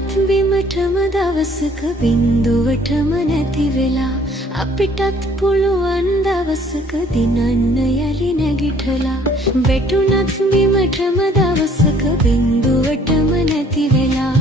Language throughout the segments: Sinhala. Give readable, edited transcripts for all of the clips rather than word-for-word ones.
වැටුණත් බිමටම දවසක බින්දුවටම නැති වෙලා අපිටත් පුළුවන් දවසක දිනන්න යලි නැගිටලා වැටුණත් බිමටම දවසක බින්දුවටම නැති වෙලා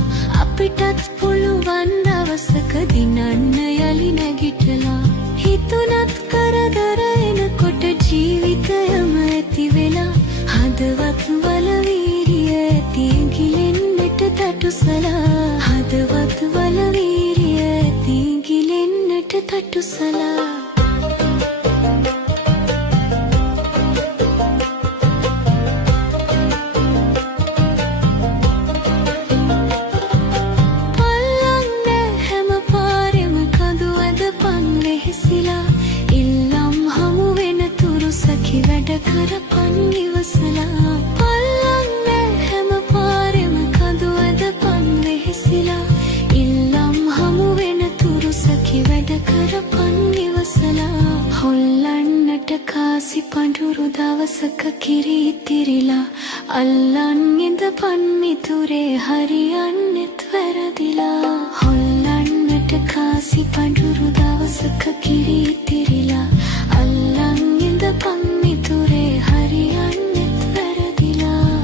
අපිටත් පුළුවන් දවසක දිනන්න යලි නැගිටලා හිතුණත් කරදර එනකොට ජීවිතයම ඇති වෙලා හදවත් වල වීරිය ඇති ගිලෙන්නට තටුසලා හදවත් වල වීරිය ඇති ගිලෙන්නට තටුසලා වැඩ කරපන් ඉවසලා පල්ලන්නේ හැම පාරෙම කඳු ඇදපන් වෙහෙසිලා ඉල්ලම් හමු වෙන තුරු සඛි වැඩ කරපන් ඉවසලා හොල්ලන්නට කාසි පඳුරු දවසක කිරි ඉතිරිලා අල්ලන් ඉඳපන් මිතුරේ හරියන්නෙත් වැරදිලා හොල්ලන්නට කාසි පඳුරු දවසක කිරි ඉතිරිලා අල්ලන් ඉඳපන් මිතුරේ හරියන්නෙත් වැරදිලා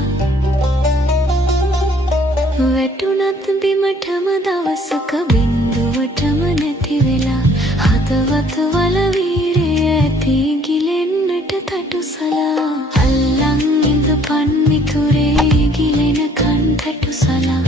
වැටුණත් බිමටම දවසක බින්දුවටම නැති වෙලා හදවත වල වීරිය ඇති ගිලෙන්නට තටුසලා අල්ලන් ඉඳපන් මිතුරේ ගිලෙනකන් තටුසලා